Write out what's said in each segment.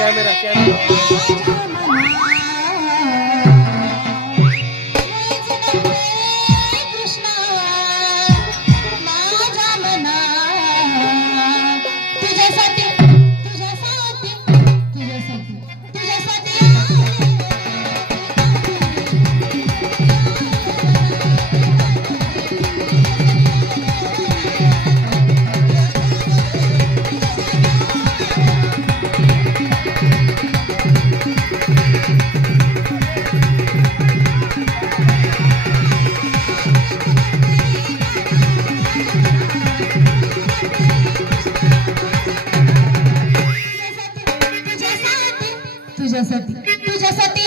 Camera camera तुझ्यासाठी तुझ्यासाठी तुझ्यासाठी तुझ्यासाठी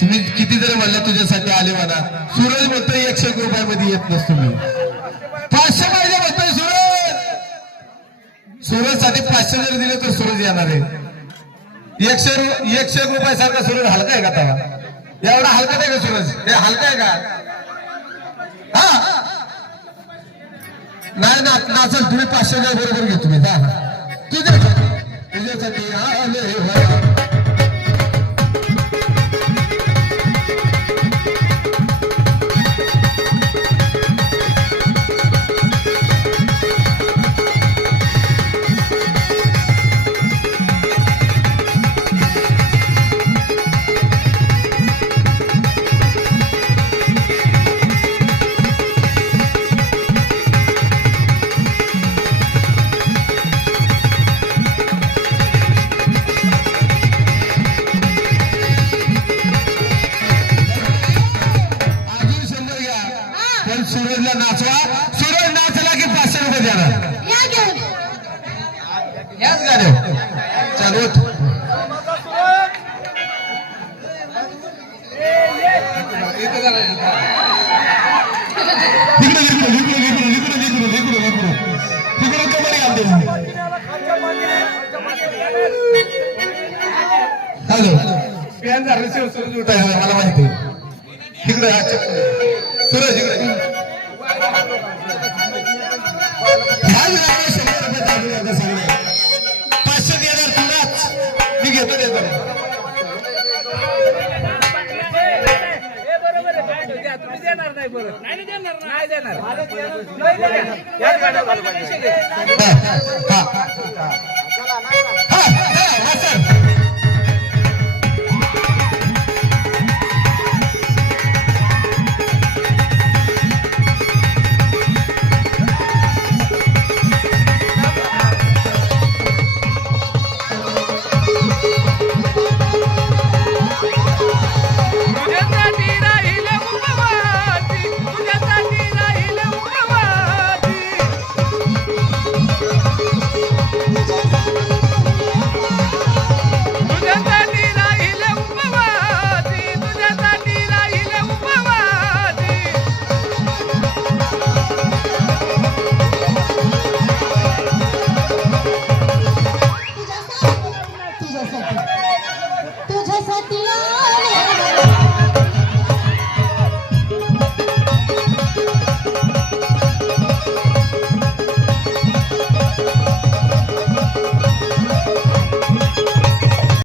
तुम्ही किती जर म्हणलं तुझ्यासाठी आले म्हणा. सूरज म्हणतोय 100 रुपयामध्ये येत नसतो मी. 500 पाहिजे म्हणतोय सूरज. सूरज साठी 500 जर दिले तर सूरज येणार आहे. 100 रुपयासारखा सूरज हलका आहे का तवा? एवढा हलका आहे का सूरज? हे हलका आहे का? हा नाही ना नाचल. तुम्ही 500 बरोबर घे. तुम्ही तुझ्यासाठी आले सूरजला नाचवा. सूरज नाचला की 500 रुपये देणार. याच गाड्या चालू हॅलो सूरज उठाय मला माहिती. तिकडे सूरज इकडे 500 देणार तुलाच. मी घेतो देणार नाही बरं नाही देणार हा